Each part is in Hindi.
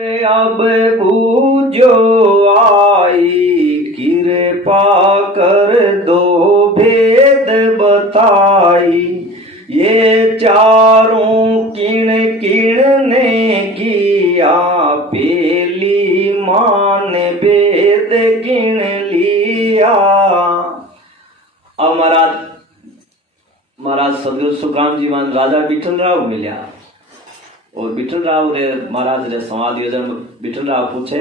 अब बूझो आई कृपा कर दो भेद बताई। ये चारों किण किण ने किया पेली मान भेद गिण लिया। अब महाराज सदगुरु सुखराम जी मान राजा बिठल राव मिलिया और बिठल राव रे महाराज रे समाधि बिठल राव पूछे,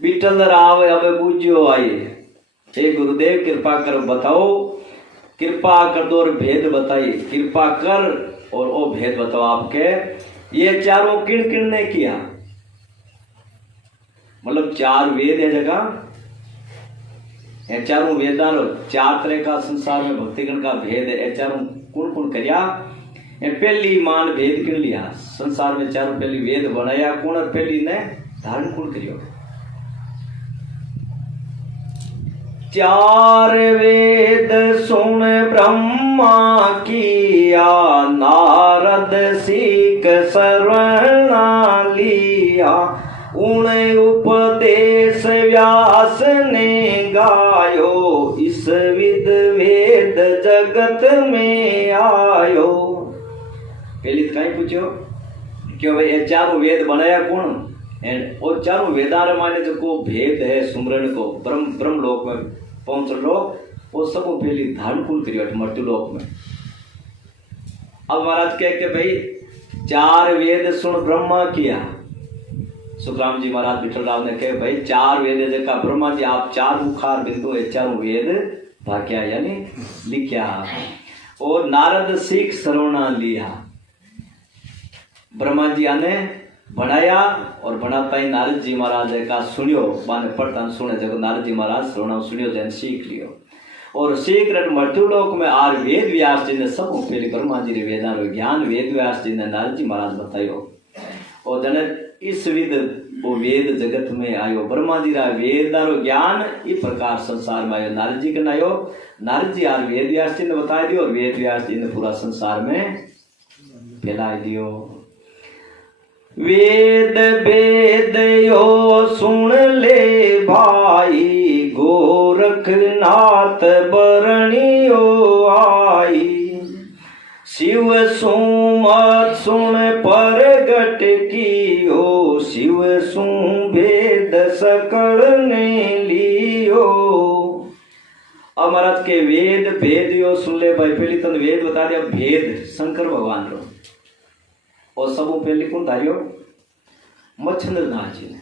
बिठल राव अब बूझो आए, हे गुरुदेव कृपा कर बताओ, कृपा कर दो और भेद बताइए, कृपा कर और वो भेद बताओ आपके। ये चारों किण किण ने किया, मतलब चार वेद है जगह, ये चारों वेदान चार तरह का संसार में भक्तिगण का भेद है। ये चारों कौन कौन करिया, पहली मान भेद किन लिया संसार में, चारों पहली वेद बनाया कौन और पहली ने धारण कौन करियो। चार वेद सुन ब्रह्मा किया, नारद सीख श्रवणा लिया। उन उपदेश व्यास ने गायो, इस विद वेद जगत में आयो। पहली तो कहीं पूछो क्यों भाई ये चारों वेद बनाया कौन, और चारों वेदार माने जो को भेद है सुमरण को ब्रह्म लोक में पहुंच लो, वो सब पहली धारण कौन करियो मृत्यु लोक में। अब महाराज कहते भाई चार वेद सुन ब्रह्मा किया, सुखराम जी महाराज विठल राव ने कहे भाई चार वेद जगह ब्रह्मा जी आप चार मुखार बिंदु है चारों वेद भाग्या यानी लिखा, और नारद सीख श्रवणा लिया। ब्रह्मा जी आने बनाया और बनाता ही नारद जी महाराज का सुनियो, माने पढ़ता सुने जब नारद जी महाराज श्रवणा सुनियो जैन सीख लियो, और सीख रट मृत्यु लोक में आर वेद व्यास जी ने सब पहले ब्रह्मा जी रे वेदान ज्ञान वेद व्यास जी ने नारद जी महाराज बतायो, और जने इस विद वो वेद जगत में आयो। ब्रह्मा जी रा वेदारो ज्ञान इस प्रकार संसार में आयो, नारद जी के आयो, नारद जी आर वेद व्यास जी ने बता दियो, और वेद व्यास जी ने पूरा संसार में फैला दियो। वेद वेद यो सुन ले भाई, गोरखनाथ बरनियो आई। शिव सुमत सुन प्रगट कियो, शिव सु भेद सकल ने लियो। अब महाराज के वेद भेद यो सुन ले भाई, पहली तन वेद बता दिया, भेद शंकर भगवान रो, और सब पहले कौन धारियो मच्छंद्रनाथ जी ने,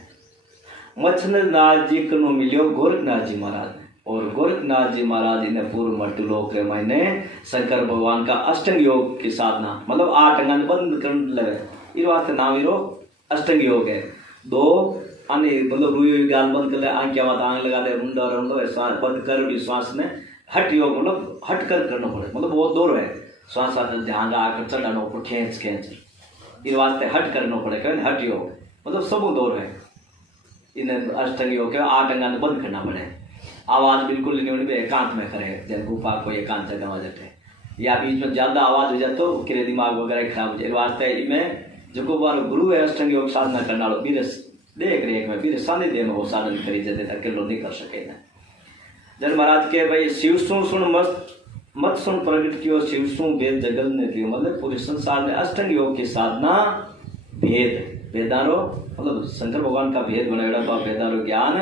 मच्छंद्रनाथ जी को मिलियो गोरखनाथ जी महाराज ने, और गोरखनाथ जी महाराज ने पूर्व मृत्यु लोक रे मायने शंकर भगवान का अष्टंग योग की साधना, मतलब 8 अंगन बंद कर लगे, इस वास्ते नाम इरो अष्टंग योग है। 2 अन्य मतलब रुई गाल बंद कर ले, आंखें मत आंख लगा दे, रुंडा रुंडो श्वास बंद कर भी श्वास ने हट योग, मतलब हट कर करना पड़े, मतलब बहुत दूर है श्वास ध्यान आकर चढ़ाना ऊपर खींच खींच, इस वास्ते हट करना पड़ेगा, हट योग मतलब सब दौर है। इन्हें अष्टंग योग 8 अंगन बंद करना पड़े, आवाज बिल्कुल नहीं होनी, एकांत में करे, जैसे गुफा को एकांत जगह में जाते, या बीच में ज्यादा आवाज हो जाए तो किरे दिमाग वगैरह खराब हो जाए। वास्ते इनमें जो बार गुरु है अष्टंग योग साधना करना लो, बीर देख रेख में बीर सानिध्य में वो साधन करी जाते, अकेलो नहीं कर सके ना। जन महाराज के भाई शिव सुन मत सुन प्रगट कियो, शिव सु वेद जगल ने कियो, मतलब पूरे संसार में अष्टंग योग की साधना भेद वेदारो, मतलब शंकर भगवान का भेद बनाया वेदारो ज्ञान।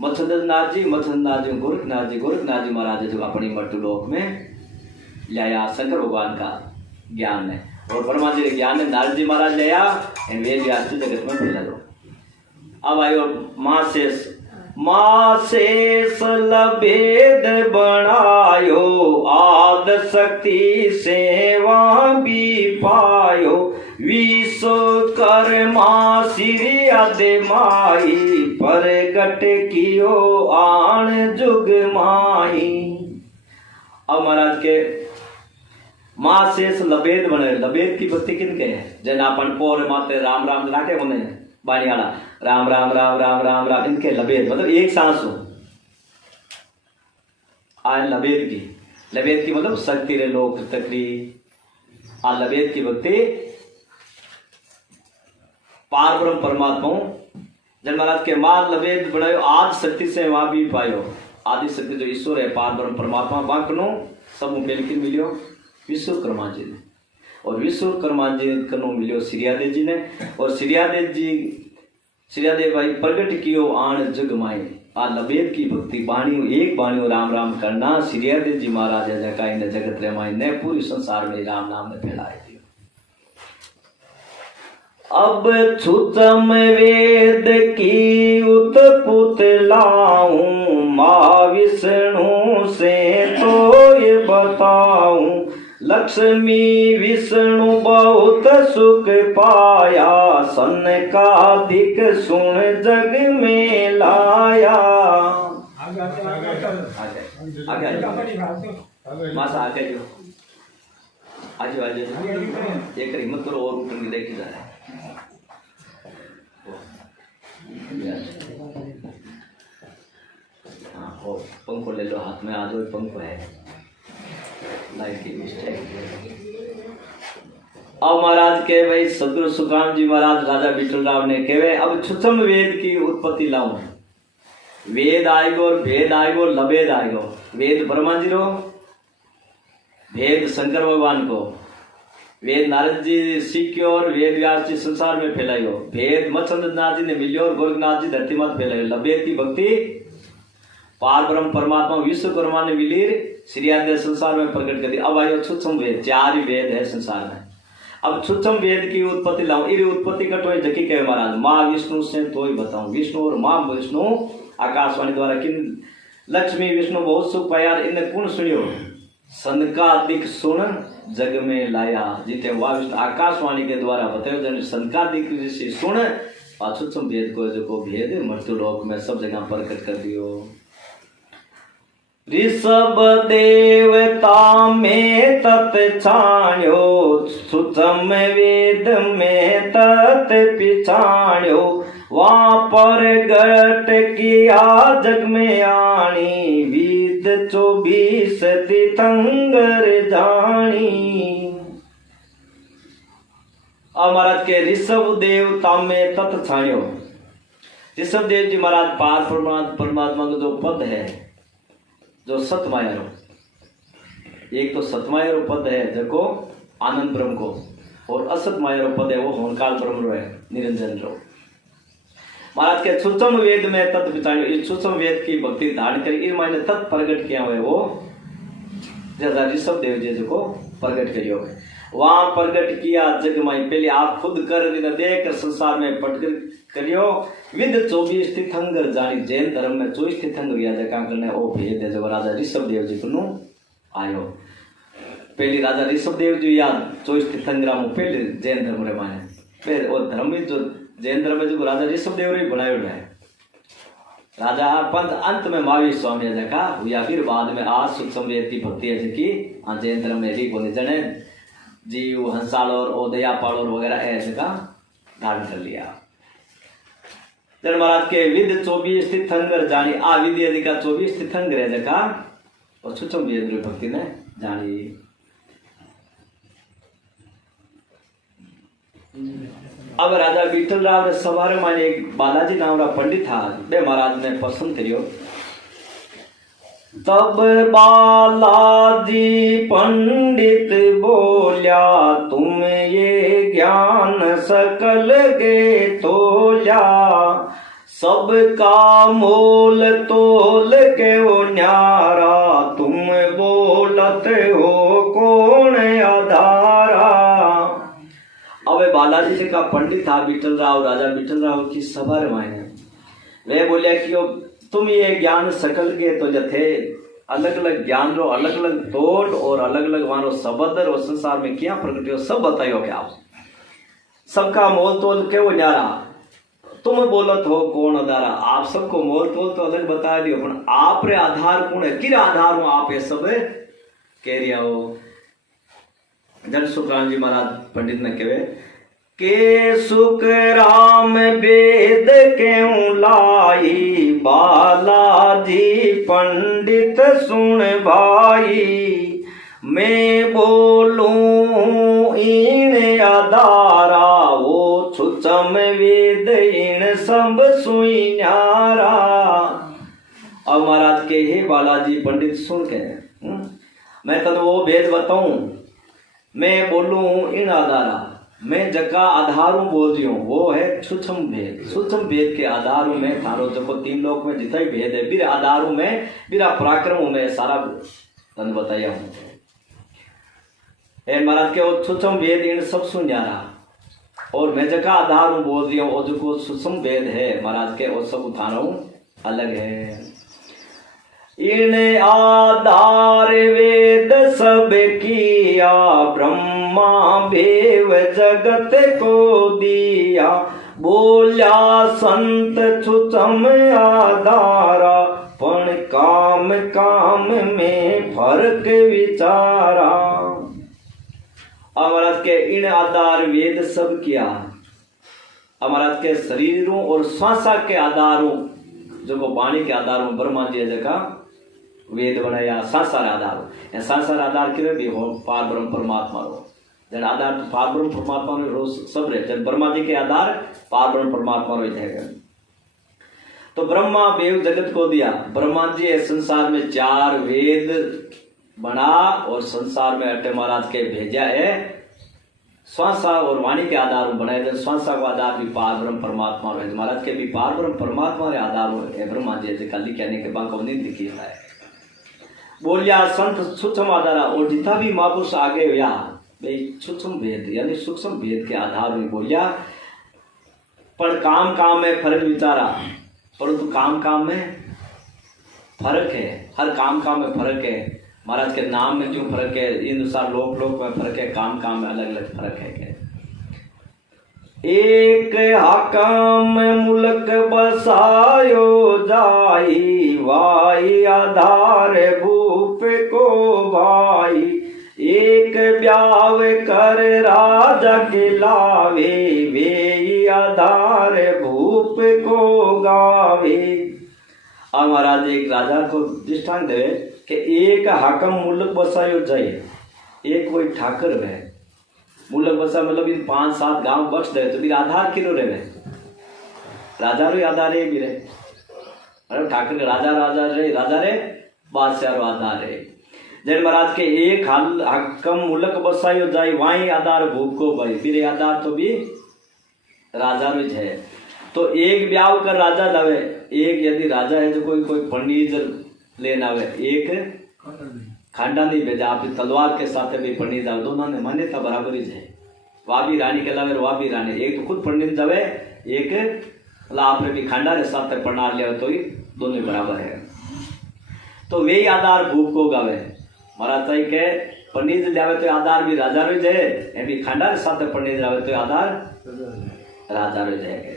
मच्छंद्रनाथ जी गोरखनाथ जी महाराज जो अपनी मृत्यु लोक में लाया शंकर भगवान का ज्ञान है, और ब्रह्मा जी के ज्ञान ने नारद जी महाराज लाया, वेद व्यास जगत में फैला दो। अब आयो माँ शेष लभेद बनायो, आद शक्ति सेवा भी पायो। विश्वकर्मा श्री आदि माई, प्रगट कियो आन जुग माई। अब महाराज के माँ शेष लभेद बने, लभेद की भक्ति किन के है, जन अपन पोर माते राम राम राखे बने बाणी वाला राम राम राम राम राम राम, इनके लभेद मतलब एक सांस हो आय लभेद की मतलब शक्ति रे लोक तकरी आ लभेद की भक्ति पार ब्रह्म परमात्मा जन महाराज के मार लवेद बनायो आज शक्ति से वहां भी पायो आदि शक्ति जो ईश्वर है पार ब्रह्म परमात्मा वाकनो सब पहले की मिलियो विश्वकर्मा जी ने और विश्वकर्मा जी कनो मिलियो श्रीयादेव जी ने और श्रीयादेव भाई प्रगट कियो आण जग माए आ लबेद की भक्ति बाणी एक बाणी राम राम करना श्रीयादेव जी महाराज जका इन जगत रे माई ने पूरी संसार में राम नाम ने फैलाए दियो। अब छुतम वेद की उत्पुत लाऊं माँ विष्णु से तो ये बताऊं लक्ष्मी विष्णु बहुत सुख पाया सनकादिक सुन जग में लाया। मासा आगे जो आज एक हिम्मत करो और ऊपर देखी जा रहा है। हाँ पंखो ले लो हाथ में आज पंखो है लाइट की मिस्टेक। अब महाराज के भाई सदगुरु सुखराम जी महाराज राजा विठल राव ने कहे अब छुचम वेद की उत्पत्ति लाऊं वेद आएगो और भेद आएगो लबेद आएगो वेद ब्रह्मा जी रो भेद शंकर भगवान को वेद नारद जी सीखियो और वेद व्यास जी संसार में फैलायो भेद मत्स्यनाथ जी ने मिलियो और गोरखनाथ जी धरती मात फैलायो लबेद की भक्ति पार ब्रह्म परमात्मा विश्वकर्मा ने मिली श्रीयादेव संसार में प्रकट कर दी। अब आयो छुच्छम वेद चार ही वेद है संसार में। अब छुच्छम वेद की उत्पत्ति लाऊं इरी उत्पत्ति कटोई जकी कहे महाराज माँ विष्णु से तो ही बताऊं विष्णु और माँ विष्णु आकाशवाणी द्वारा किन लक्ष्मी विष्णु बहुत सुख पाया इन्हें पुण्य सुनियो संकादिक सुन जग में लाया जीते वाह विष्णु आकाशवाणी के द्वारा बतायो जन संकादिक से सुन छुच्छम वेद को जो भेद मृत्यु लोक में सब जगह प्रकट कर दियो। ऋषभ देवता में तत् छाण्यो सुतम वेद में तत् पिछाण्यो वहाँ पर गट किया जग में आनी विद 24 तीर्थंकर जानी। महाराज के ऋषभ देवता में तत् छाण्यो ऋषभ देव जी महाराज पार परमात्मा का जो पद है जो सतमाया एक तो सतमाया पद है जको आनंद ब्रह्म को और असत माया पद है वो होनकाल ब्रह्म रो है निरंजन रो। महाराज के छुच्छम वेद में तत् विचार इस छुच्छम वेद की भक्ति धारण कर इन मायने तत् प्रकट किया हुआ है वो जैसा ऋषभ देव जी को प्रकट करियो वहां प्रकट किया जग माई पहले आप खुद कर दिन देख संसार में पटकर करियो विद 24 तीर्थंकर जानी जैन धर्म में 24 तीर्थंकर या जगह करने ओ भेद है जो राजा ऋषभ देव जी को आयो पहले राजा ऋषभ देव जी या 24 तीर्थंकर पहले जैन धर्म रे माने फिर और धर्म में जो जैन धर्म में जो राजा ऋषभ देव रे बनायो है राजा पंथ अंत में महावीर स्वामी जगह या फिर बाद में आज सुख संवेद की भक्ति है जकी जैन धर्म में री बोले जने जीव हंसाल और दयापाल और वगैरह ऐसे का धारण कर लिया। जन महाराज के विद 24 तीर्थंकर जानी आ विधि यदि का 24 तीर्थंकर है जगह और छुच्छम वेद भक्ति ने जानी। अब राजा विठल राव ने सवारे माने एक बालाजी नाम रा पंडित था बे महाराज ने पसंद करियो तब बालाजी पंडित बोल्या तुम ये ज्ञान सकल गे तोल्या सबका मोल तोल के वो न्यारा तुम बोलत हो कौन आधारा। अब बालाजी जी का पंडित था विठल राव राजा विठल राव की सभा मायने वे बोले कि तुम ये ज्ञान सकल के तो जथे अलग अलग ज्ञान रो अलग अलग तोल और अलग अलग मानो शब्द और संसार में क्या प्रकट हो सब बताइयो क्या आप सबका मोल तोल के वो न्यारा तुम बोलत हो कौन आधारा आप सबको मोल तोल तो अलग बता दियो पर आप रे आधार कौन है किर आधार हो आप ये सब कह रिया हो। जन सुखराम जी महाराज पंडित ने कहे के सुख राम वेद क्यों लाई बालाजी पंडित सुन भाई मैं बोलूं इन आधारा वो छुच्छम इन सब सुई न्यारा। अब महाराज के हे बालाजी पंडित सुन के मैं तन वो भेद बताऊं, मैं बोलूं इन आधारा, मैं जका आधारों बोल रही हूँ वो है सूक्ष्म भेद। सूक्ष्म भेद के आधारों में थारो जको तीन लोक में जितना भी भेद है बिर आधारों में बिरा पराक्रमों में सारा तन बताया हूँ। महाराज के वो सूक्ष्म भेद इन सब सुन जा रहा, और मैं जका आधारों बोल रही हूँ वो जो सूक्ष्म भेद है महाराज के वो सब थारो अलग है। इन आधार वेद सब किया, ब्रह्मा भेव जगत को दिया, बोल्या संत सूक्ष्म आधारा, पण काम काम में फर्क विचारा। महाराज के इन आधार वेद सब किया, महाराज के शरीरों और श्वासा के आधारों जो को वाणी के आधारों ब्रह्मा जी जगह वेद बनाया, संसार आधार संसार आधार के भी हो पार ब्रह्म परमात्मा रो जन आधार तो पार ब्रह्म परमात्मा रो सब रहे, जन ब्रह्मा जी के आधार पार ब्रह्म परमात्मा रो जाएगा। तो ब्रह्मा वेद जगत को दिया, ब्रह्मा जी इस संसार में 4 वेद बना और संसार में अट्टे महाराज के भेजा है श्वासा और वाणी के आधार बनाए। जन श्वासा का आधार भी पार ब्रह्म परमात्मा रो, महाराज के भी पार ब्रह्म परमात्मा के आधार है ब्रह्मा जी कल कहने के बाद नहीं लिखी है। बोलिया संत सूक्ष्म आधार, और जितना भी महापुरुष आगे हुआ भाई सूक्ष्म भेद यानी सूक्ष्म भेद के आधार में बोलिया, पर काम काम में फर्क विचारा, परंतु काम काम में फर्क है, हर काम काम में फर्क है। महाराज के नाम में क्यों फर्क है, इन अनुसार लोक लोक में फर्क है, काम काम में अलग अलग फर्क है। एक हकम मुल्क बसायो जाई, वाई आधार भूप को भाई, एक ब्याव कर राजा खिलावे, वे आधार भूप को गावे। अब महाराज एक राजा को दृष्टांत दे कि एक हाकम मुल्क बसायो जाए, एक कोई ठाकर है मुल्क बसा मतलब इन 5-7 गांव बख्श दे तो भी आधार किलो रहे, राजा रो आधार है भी रहे, अरे ठाकर राजा राजा रे बादशाह रो आधार है। जैन महाराज के एक हकम मुल्क बसायो जाए, वहीं आधार भूप को भाई फिर आधार तो भी राजा रो है। तो एक ब्याह कर राजा लावे, एक यदि राजा है तो कोई पंडित लेना आवे, एक खांडा नहीं भेजा, आप तलवार के साथ भी पंडित जाओ, दोनों ने मान्यता बराबर ही है। वह भी रानी के लावे वह भी रानी, एक तो खुद पंडित जावे, एक मतलब आपने भी खांडा के साथ प्रणार लिया तो ही दोनों बराबर है। तो वे आधार भूप को गावे महाराज के पंडित जावे तो आधार भी राजा रो जाए, भी खांडा के साथ पंडित जावे तो आधार राजा रो जाएगा।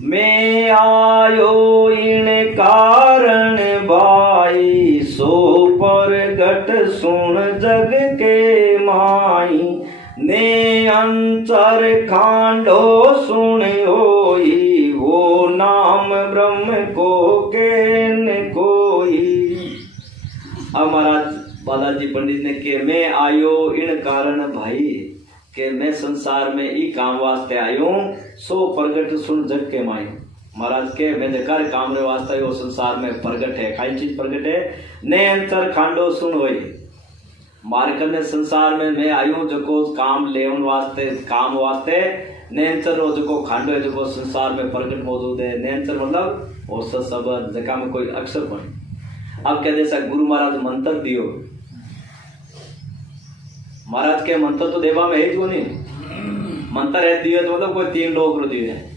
मैं आयो इन कारण भाई, सो परगट सुन जग के माई, ने अंतर खांडो सुन होई, वो नाम ब्रह्म को केन कोई। अब महाराज बालाजी पंडित ने के मैं आयो इन कारण भाई, के मैं संसार में ई काम वास्ते आयो, सो प्रगट सुन जग के माई। महाराज के मैं जकार काम रे वास्ते वो संसार में प्रगट है, कई चीज प्रगट है, ने अंतर खांडो सुन होई। मार्कन ने संसार में मैं आयो जको काम लेवन वास्ते काम वास्ते, नेंचर वो जको खांडो है जको संसार में प्रगट मौजूद है। नेंचर मतलब वो शब्द जका में कोई अक्षर बने। अब क्या जैसा गुरु महाराज मंत्र दियो, महाराज के मंत्र तो देवा में है जो नहीं, मंत्र है दियो तो मतलब कोई 3 लोग रो दियो है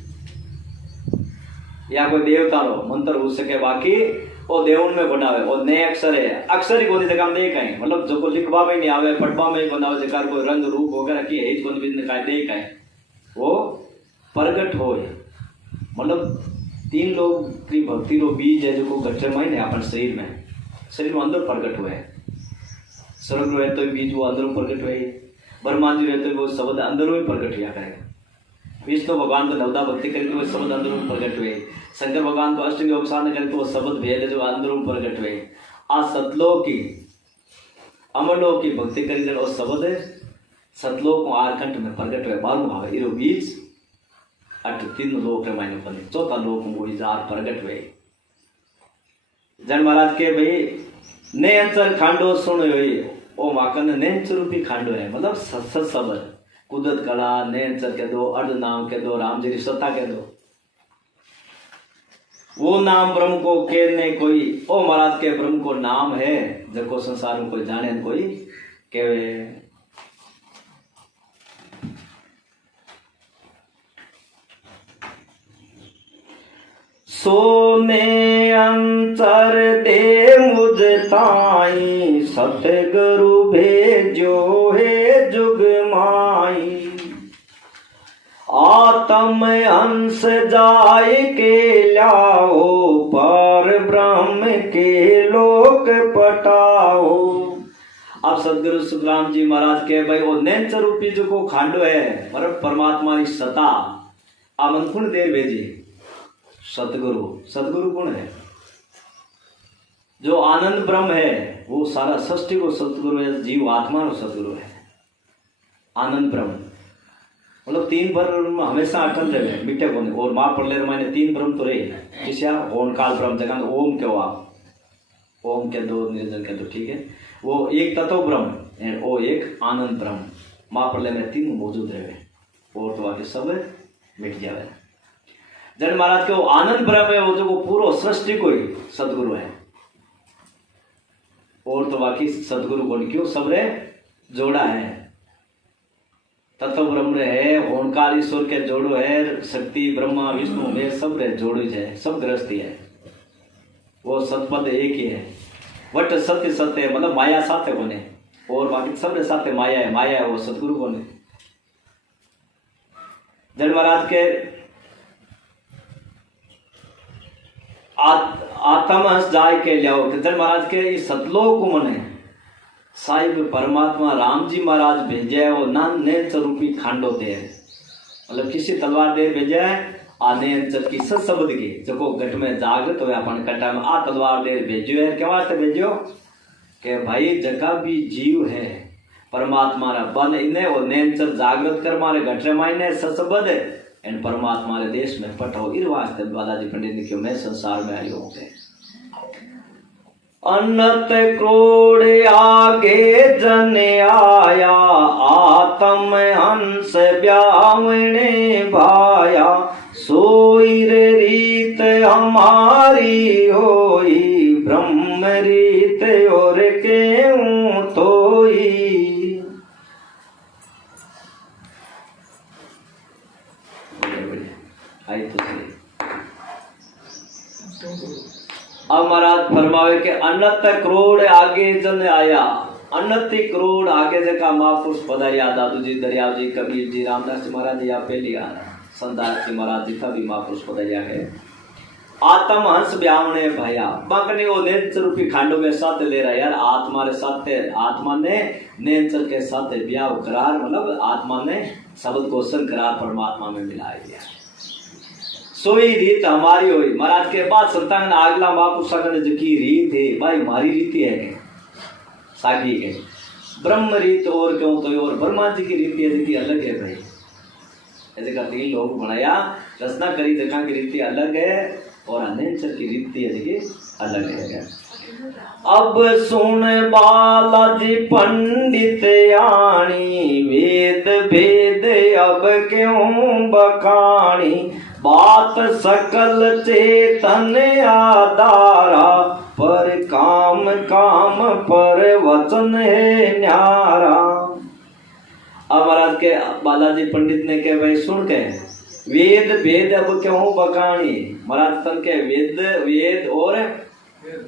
या कोई देवता रो मंत्र हो सके, बाकी वो देवन में बनावे और नए अक्षर है, अक्षर ही कोई जगह में देख है, मतलब जो को लिखवा में नहीं आवे पढ़वा में ही बनावे, जगह कोई रंग रूप वगैरह की है कोई भी निकाय देख है, वो प्रगट हो मतलब 3 लोग की भक्ति रो बीज है जो को गठे में है अपन शरीर में अंदर प्रगट हुए है। स्वर्ग रहे तो बीज वो अंदरों प्रकट हुए, ब्रह्मा जी रहते वो शब्द अंदरों में प्रकट हुआ करेगा। विष्णु भगवान तो नवदा भक्ति करके वो शब्द अंदरों में प्रकट हुए, शंकर भगवान तो अष्टमी योग साधना करके वो शब्द भेद जो अंदरों में प्रकट हुए। आज सतलोक की अमरलोक की भक्ति करी और शब्द सतलोक आरकंठ में प्रकट हुए, मालूम आवे इरो बीज अठ तीन लोक रे मायने बने चौथा लोक वो जार प्रगट हुए। जन महाराज के भाई नेंचर खांडो सुनो ओ माकन नेंचर रूपी खांडो है, मतलब सत सबर कुदरत कला नेंचर के दो, अर्ध नाम के दो, राम जी सत्ता के दो, वो नाम ब्रह्म को कहने कोई ओ महाराज के ब्रह्म को नाम है जको संसार में कोई जाने कोई केवे। सोने अंतर दे मुझ ताई सतगुरु भेजो है जुग माई। आत्म अंश जाय के लाओ पर ब्रह्म के लोक पटाओ। अब सदगुरु सुखराम जी महाराज के भाई वो नेंचर रूपी जो को खांडो है मतलब परमात्मा की सता आमन कुण देर भेजी सतगुरु। सतगुरु कौन है? जो आनंद ब्रह्म है वो सारा सृष्टि को सतगुरु है, जीव आत्मा को सतगुरु है। आनंद ब्रह्म मतलब तीन ब्रह्म हमेशा अटल रहे मिटे को नहीं। और मां पढ़ ले मैंने तीन ब्रह्म तो रहे किसिया ओंकार ब्रह्म जगह ओम क्यों आप ओम के दो निर्जन के दो ठीक है। वो एक तत्व ब्रह्म एंड वो एक आनंद ब्रह्म मां पढ़ ले में तीन मौजूद रहे और तो बाकी सब मिट जावे। जन महाराज के वो आनंद ब्रह्म है वो जो पूरा सृष्टि को ही सदगुरु है और तो बाकी सदगुरु को क्यों सब रे जोड़ा है। तत्व ब्रह्म है ओंकार ईश्वर के जोड़ो है, शक्ति ब्रह्मा विष्णु में सब रे जोड़ो है, सब गृहस्थी है। वो सतपद एक ही है, वट सत्य सत्य है मतलब माया साथ कोने और बाकी सब रे साथ माया है। माया है वो सदगुरु कोने। जन महाराज के आत्मा जाय के लियाओ जन महाराज के सतलोक मने साहिब परमात्मा राम जी महाराज भेजे वो नान नेंचर रूपी खांडो दे मतलब किसी तलवार दे भेजे आने अंचर की सत शब्द की जको घट में जागृत हुए अपन कटा में आ तलवार दे भेजो है। क्या वास्ते भेजो के भाई जका भी जीव है परमात्मा रा बन इने और नेंचर जागृत कर मारे घट रे मायने सत शब्द एंड परमात्मा रे देश में पठो इर वास्ते बालाजी पंडित ने क्यों मैं संसार में आयो हूं। अनंत क्रोड़ आगे जन आया आत्म हंस ब्यावणे भाया सोई रीत हमारी होई ब्रह्म रीत और केऊं तोई। आई तो सही। अब महाराज फरमावे के अनंत करोड़ आगे जन आया अनंत करोड़ आगे जका महापुरुष पधारिया दादू जी दरियाव जी कबीर जी रामदास जी महाराज या पहली आ संदास जी महाराज जी का भी महापुरुष पधारिया है। आत्म हंस ब्यावणे भया बकने वो नेंचर रूपी खांडो में साथ ले रहा यार आत्मा रे साथ आत्मा ने नेंचर के साथ ब्याह करार मतलब आत्मा ने शब्द को सन करार परमात्मा में मिला दिया। सोई रीत हमारी हुई महाराज के बाद संतान आगला महापुरुषा की रीत है भाई हमारी रीति है साकी है ब्रह्म रीत और क्यों तो और ब्रह्मा जी की रीति है जिसकी अलग है भाई। ऐसे का तीन लोग बनाया रचना करी देखा की रीति अलग है और अनेंचर की रीति है जिसकी अलग है। अब सुन बालाजी पंडित आणी वेद भेद अब क्यों बखानी बात सकल चेतन आधारा पर काम काम पर वचन है न्यारा। अब महाराज के बालाजी पंडित ने कहा भाई सुन के वेद भेद अब क्यों बखानी महाराज तन के वेद और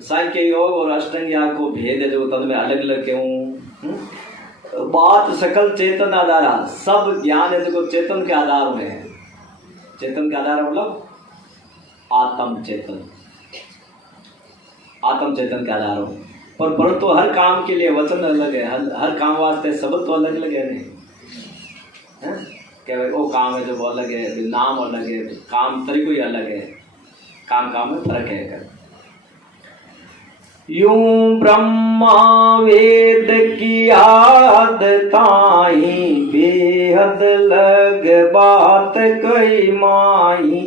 सांख्य योग और अष्टांग योग को भेद है जो तन में अलग अलग क्यों बात सकल चेतन आधारा सब ज्ञान है जो चेतन के आधार में है। चेतन के आधार मतलब आत्म चेतन के आधार हो पर परंतु हर काम के लिए वचन अलग है हर काम वास्ते शब्द तो अलग अलग है नहीं क्या भाई वो काम है जो वो अलग है नाम अलग है काम तरीको ही अलग है काम में फर्क है। यूं ब्रह्मा वेद की आद ताई, बेहद लग बात कई माई।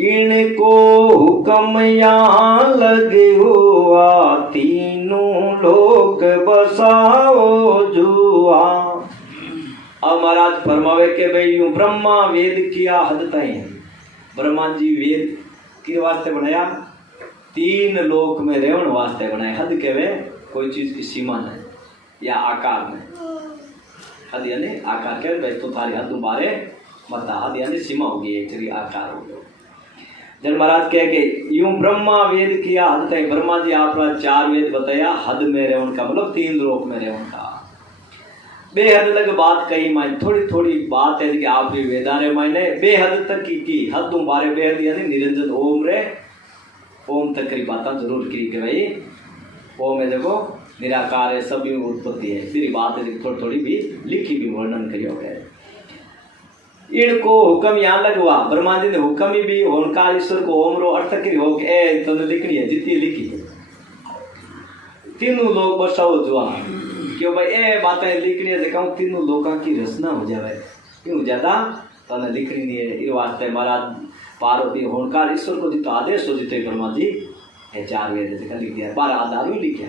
इनको हुक्म यहाँ लगे हुआ, तीनों लोग बसाओ जुआ। अब महाराज फरमावे के भाई यूं ब्रह्मा वेद किया हद ताई। ब्रह्मा जी वेद के वास्ते बनाया, तीन लोक में रेवण वास्ते बनाए। हद कहवे कोई चीज की सीमा नहीं या आकार नहीं। हद यानी आकार कहे भाई तो थारी हद बारे मत। हद यानी सीमा होगी, एक तेरी आकार हो गया। जन महाराज कह के यूं ब्रह्मा वेद किया हद तक। ब्रह्मा जी आपका 4 वेद बताया, हद में रेवण का मतलब 3 लोक में रेवण का। बेहद लग बात कही मायने, थोड़ी थोड़ी बात है कि आप भी वेदारे मायने बेहद तक की हद बारे। बेहद यानी निरंजन ओम रे, ओम तक की बात जरूर की कि भाई ओम है देखो निराकार है, सभी उत्पत्ति है। फिर बात है थोड़ी थोड़ी भी लिखी भी वर्णन करियो गए। इनको हुक्म यहाँ लगवा, ब्रह्मा जी ने हुक्म ही भी ओंकार ईश्वर को ओम रो अर्थ करी हो ए तने लिखनी है जितनी लिखी है। तीनों लोग बसाओ जुआ क्यों भाई ए बातें लिखनी है कहूँ तीनों लोगों की रचना हो जाए क्यों ज्यादा तने लिखनी नहीं है। इस वास्ते महाराज पार्वती ओंकार ईश्वर को जितना आदेश हो जिते ब्रह्मा जी ये 4 वेद लिख दिया, 12 आधार में लिखा।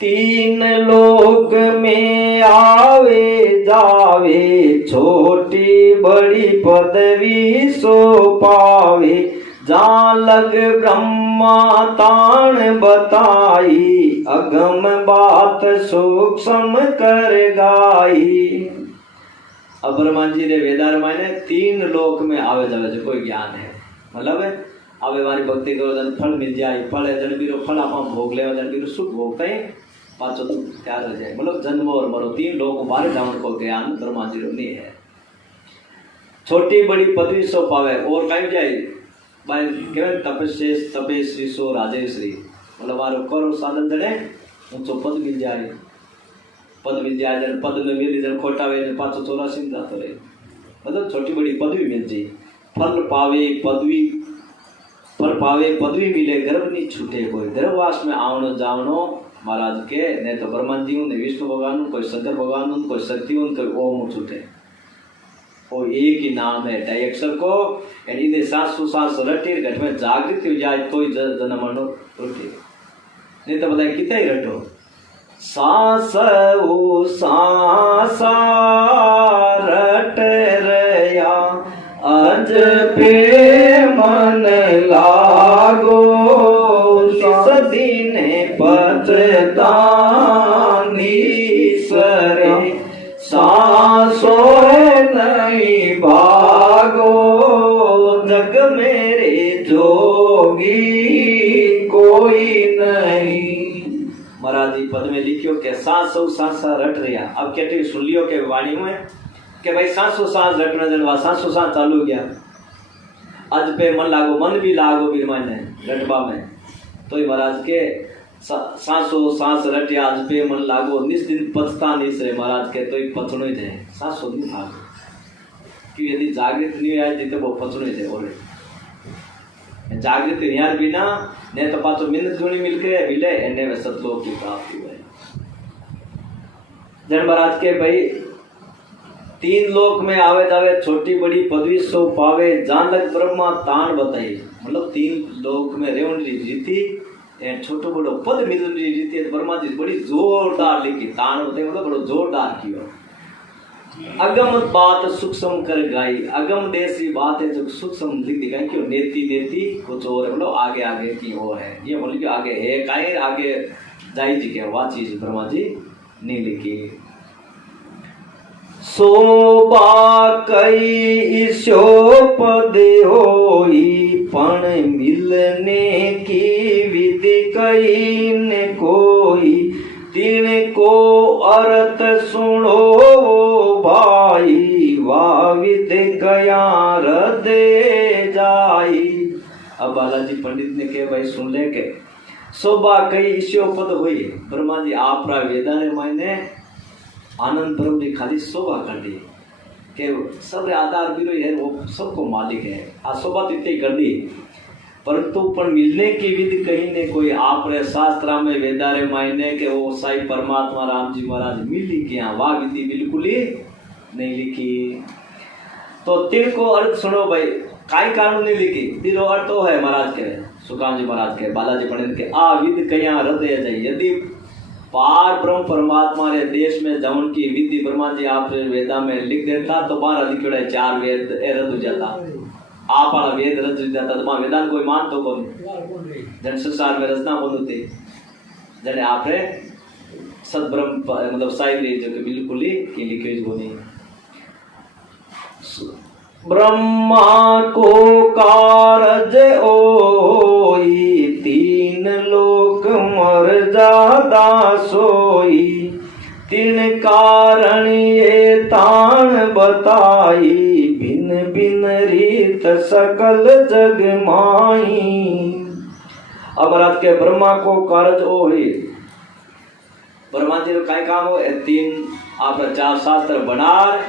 3 लोक में आवे जावे, छोटी बड़ी पदवी सो पावे। जा लग ब्रह्मा ताण बताई, अगम बात सूक्ष्म कर गाई। अब ब्रह्मा जी ने वेदार मायने 3 लोक में आवे जावे जो कोई ज्ञान है मतलब आवे वाली भक्ति करो जन फल मिल जाए। फल है जन बीरो फल आप भोग ले जन बीरो सुख भोगते हैं पाचो तो तैयार हो जाए। मतलब जन्म और मरो 3 लोग बारे जावन को ज्ञान ब्रह्मा जी रो नहीं है। छोटी बड़ी पदवी सो पावे और कहीं जाए भाई केवल तपेश्री सो राजेश्वरी मतलब मारो करो साधन जने ऊंचो पद मिल जाए। पद मिल जाए जन पद में मिली जन खोटा वे जन 584 में जातो रहे। मतलब छोटी बड़ी पदवी मिल जाए। फल पावे पदवी मिले, गर्भ नहीं छूटे कोई। गर्भवास में आवनो जावनो महाराज के ने तो ब्रह्मा जी ने विष्णु भगवान कोई शंकर भगवान कोई शक्ति कोई ओम छूटे। वो एक ही नाम है ढाई अक्षर को इधर सांस रटे घट में जागृति हो जाए तो ही जन्म मरणो रुके नहीं तो बताए कितना ही रटो। सांस ओ सांसा रट रया अज पे मन लागो। सदी ने पतदानी सरे सांसो नहीं भागो। जग मेरे जोगी कोई नहीं। महाराज जी पद में लिखियो के सांसो सांसा रट रहा। अब कहते सुन लियो के वाणी में कि भाई सांसो सांस रटना जनवा सांसो सांस चालू गया। आज पे मन लागो, मन भी लागो बिरमान ने रटबा में तो ही महाराज के सांसो सांस रटिया आज पे मन लागो। निस दिन पछता नहीं सरे महाराज के तो ही पछनो ही जाए सांसो नहीं भागो। कि यदि जागृत नहीं आए जिते वो पछनो ही जाए। और जागृत यार बिना ने तो पाछो मिन्नत गुणी मिलके मिले एने में सतलोक की प्राप्ति हुई। जन महाराज के भाई 3 लोक में आवे जावे, छोटी बड़ी पदवी सो पावे। जान लग ब्रह्मा तान बताई मतलब 3 लोक में रेवण रीति छोटो बड़ो पद मिलन रीति ब्रह्मा जी बड़ी जोरदार लिखी। तान होते मतलब बड़ो जोरदार कियो। अगम बात सूक्ष्म कर गाई। अगम देसी बात है जो सूक्ष्म लिख दिखाई क्यों नेति नेति कुछ और है मतलब आगे आगे की और है। ये बोली आगे है काहे आगे जाई जी के वह चीज ब्रह्मा जी नहीं लिखी। शोभा कई ईशो पद होई, पण मिलने की विधि कई न कोई। तिनको अर्थ सुनो भाई, वा विधि गया हृदय जाई। अब बालाजी पंडित ने कहे भाई सुन ले के शोभा कई ईशो पद हुई। ब्रह्मा जी आप वेदा ने मायने आनंद ब्रह्म जी खाली शोभा कर दी कि सब आधार भी है वो सबको मालिक है। आ शोभा तो इतनी कर दी परंतु पण मिलने की विधि कहीं ने कोई आपरे शास्त्र में वेदारे मायने के वो साई परमात्मा राम जी महाराज मिली क्या वाह विधि बिल्कुल ही नहीं लिखी। तो तीन को अर्थ सुनो भाई, काई कानून नहीं लिखी, तीनो अर्थ तो है महाराज के सुकाम जी महाराज के बालाजी पंडित के आ विधि कहीं हृदय जाए। यदि पार ब्रह्म परमात्मा रे देश में जवन की विधि ब्रह्मा जी आप वेदा में लिख देता तो बाहर लिखा 4 वेद रद्द हो जाता, आप वाला वेद रद्द हो जाता तो वहां वेदांत कोई मान तो कौन जन संसार में रचना बनते जने आपरे सदब्रह्म मतलब साहिब जो कि बिल्कुल ही की लिखी होनी। ब्रह्मा को कारज ओई, 3 लोक मर्यादा सोई, 3 कारण ये ताण बताई, भिन्न भिन्न रीत सकल जग माई। अब महाराज के ब्रह्मा को कारज ओई, ब्रह्मा जी का काम हो 3 आप 4 शास्त्र बनार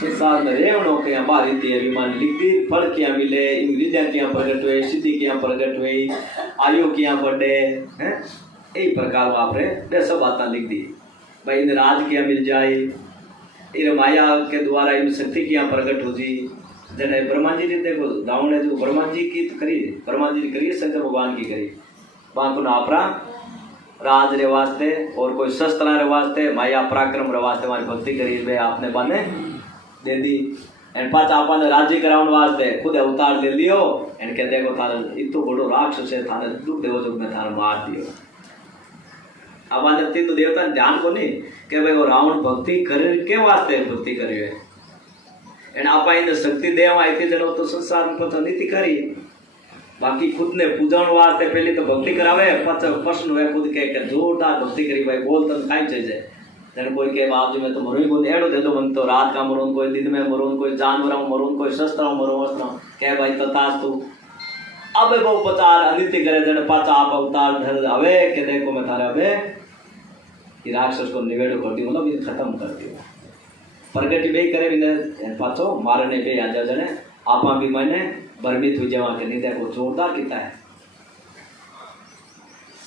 संसार में रेवणों के हमारी थी अभिमान लिख दी, फल क्या मिले, विद्या क्या प्रकट हुए, सिद्धि क्या प्रकट हुई, आयु क्या बढ़े हैं, यही प्रकार आपने वे सब बातें लिख दी भाई। इन राज क्या मिल जाए, इन माया के द्वारा इन शक्ति क्या प्रकट हो जी। जने ब्रह्मा जी ने देखो रावण ने जो ब्रह्मा जी की करी, ब्रह्मा जी ने करी, शंकर भगवान की करी, बाकी आपरा राज रे वास्ते और कोई शस्त्र रे वास्ते माया पराक्रम रे वास्ते हमारी भक्ति करी वे आपने बने दे दी। एंड पाच आपने राज्य कराउन वास्ते खुद अवतार ले लियो एंड के देखो थारे इतो बड़ो राक्षस है, थारे दुख देवो जो में थारे मार दियो। अब आज तीन तो देवता ध्यान को नहीं कि भाई वो रावण भक्ति करे के वास्ते भक्ति करियो एंड आप इन शक्ति देव आई थी जनो तो संसार में पता नीति करी, बाकी खुद ने पूजन वास्ते पहले तो भक्ति करावे, प्रश्न हुए खुद के जोरदार भक्ति करी भाई बोल तन काई चाहिए। जन कोई के बाप जी में तो मरो ही बोल एड़ो दे दो मन तो रात का मरो, कोई दिन में मरो, कोई जानवर मरो, कोई शस्त्र मरो वस्त्र कह भाई तथास्तु। अब वो उपचार अनित्य करे जन पाचा आप अवतार धर अवे के देखो मैं थारे अबे कि राक्षस को निवेड़ो कर दी, मतलब इन्हें खत्म कर दियो। प्रगति बे करे इन्हें पाचो मारने बे आ जाओ जने आपा भी मैंने भ्रमित हुई जवा के नहीं देखो जोरदार किता है।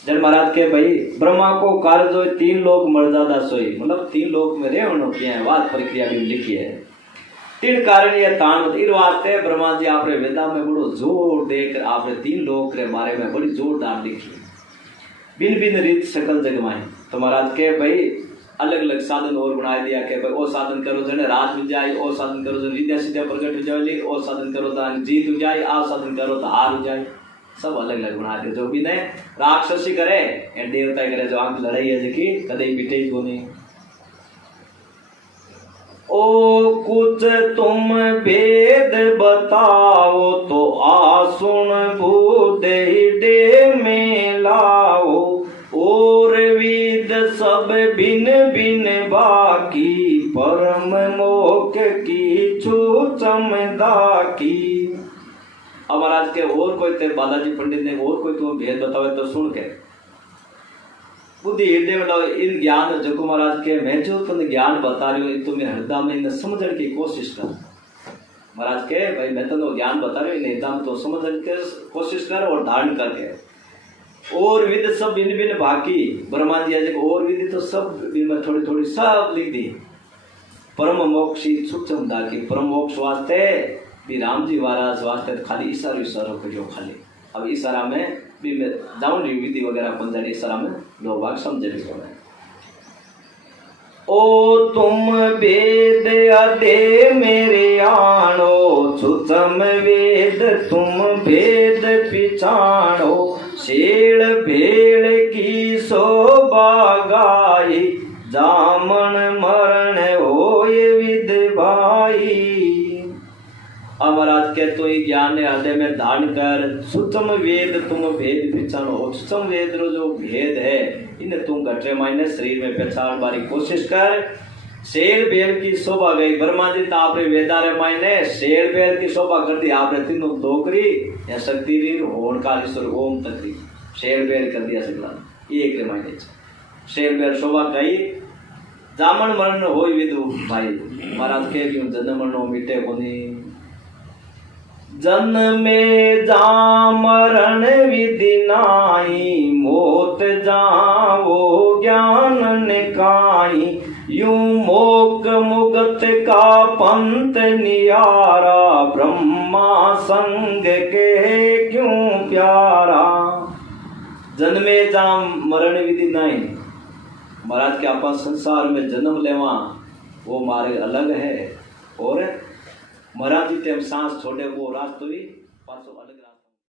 जन महाराज के भाई ब्रह्मा को कार्य जो 3 लोक मर्यादा सोई, मतलब 3 लोक में रेवणों की है बात प्रक्रिया भी लिखी है। 3 कारण ये ताण इस वास्ते ब्रह्मा जी आपने वेदा में बड़ो जोर देकर आपने 3 लोक के बारे में बड़ी जोरदार लिखी, भिन्न भिन्न रीत सकल जग माई। तो महाराज के भाई अलग अलग साधन और बना दिया कि भाई वो साधन करो जने राज मिल जाए, वो साधन करो जो विद्या सिद्धिया प्रकट हो जाए, वो साधन करो तो जीत हो जाए, आ साधन करो तो हार हो जाए, सब अलग अलग बना दिया। जो भी ने राक्षसी करे या देवता करे जो आंख लड़ाई है जी कदे बिटे ही नहीं। ओ कुछ तुम भेद बताओ तो आसुन बूढ़े डे में लाओ, और विद सब भिन्न भिन्न बाकी, परम मोक्ष की चमदा की। अब महाराज के और कोई तेरे बालाजी पंडित ने और कोई तुम्हें भेद बतावे तो सुन के बुद्धि हृदय मतलब इन ज्ञान जो महाराज के मैं जो तुम्हें ज्ञान बता रही हूँ तुम्हें हृदय में इन समझने की कोशिश कर। महाराज के भाई मैं तो ज्ञान बता रही हूँ हृदय में तो समझने की कोशिश कर और धारण करके। और विध सब भिन्न भिन्न बाकी ब्रह्मा जी आज और विधि तो सब थोड़ी थोड़ी सब लिख दी। परम मोक्ष सूक्ष्म दाकी परम मोक्ष वास्ते भी राम जी महाराज वास्ते खाली इशारो करियो खाली। अब इशारा में भी जाऊं विधि वगैरह बन जाए इशारा में लोग बाग समझे भी तो ओ तुम वेद अदे मेरे आनो, सूक्ष्म वेद तुम भेद पिछाणो, शेड़ भेड़ की शोभा गाई, जामन मरण होए विद भाई। अब महाराज के तो ये ज्ञान ने हृदय में धारण कर, सूक्ष्म वेद तुम भेद पहचानो। सूक्ष्म वेद रो जो भेद है इन्हें तुम घटे मायने शरीर में पहचान बारी कोशिश कर। शेर बेर की शोभा गई ब्रह्मा जी तो आपने वेदारे मायने शेर बेर की शोभा कर दी आपने तीनों दोकरी या शक्ति होनकार ईश्वर ओम तकरी शेर बेर कर दिया सकला एक मायने शेर बेर शोभा गई। जामन मरण हो विदु भाई महाराज के भी जन्म मरण मिटे कोनी जन्मे जा मरण विधि नाई, मोत जाओ ज्ञान निकाई। यूं मोक मुगत का पंथ नियारा, ब्रह्मा संग के क्यों प्यारा। जन्मे जा मरण विधि नाई, महाराज के आपा संसार में जन्म लेवा वो मारे अलग है, और महाराज जी ते हम सांस छोड़े वो रास्तो भी पाछो अलग।